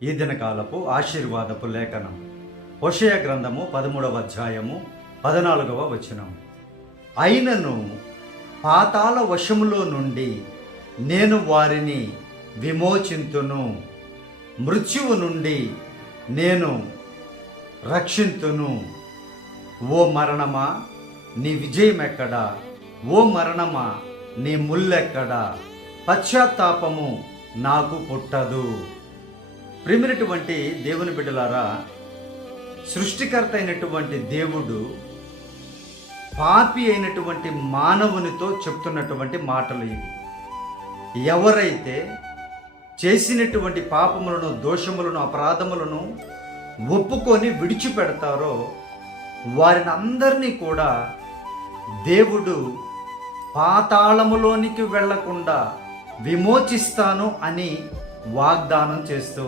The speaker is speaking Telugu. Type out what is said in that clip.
ఈ దినకాలపు ఆశీర్వాదపు లేఖనం హోషేయ గ్రంథము 13వ అధ్యాయము 14వ వచనం. అయినను పాతాళ వశములో నుండి నేను వారిని విమోచింతును, మృత్యువు నుండి నేను రక్షింతును. ఓ మరణమా నీ విజయం ఎక్కడా? ఓ మరణమా నీ ముల్లెక్కడా? పశ్చాత్తాపము నాకు పుట్టదు. ప్రియమైనటువంటి దేవుని బిడ్డలారా, సృష్టికర్త అయినటువంటి దేవుడు పాపి అయినటువంటి మానవునితో చెప్తున్నటువంటి మాటలు ఇవి. ఎవరైతే చేసినటువంటి పాపములను, దోషములను, అపరాధములను ఒప్పుకొని విడిచిపెడతారో వారిని అందరినీ కూడా దేవుడు పాతాళములోనికి వెళ్లకుండా విమోచిస్తాను అని వాగ్దానం చేస్తూ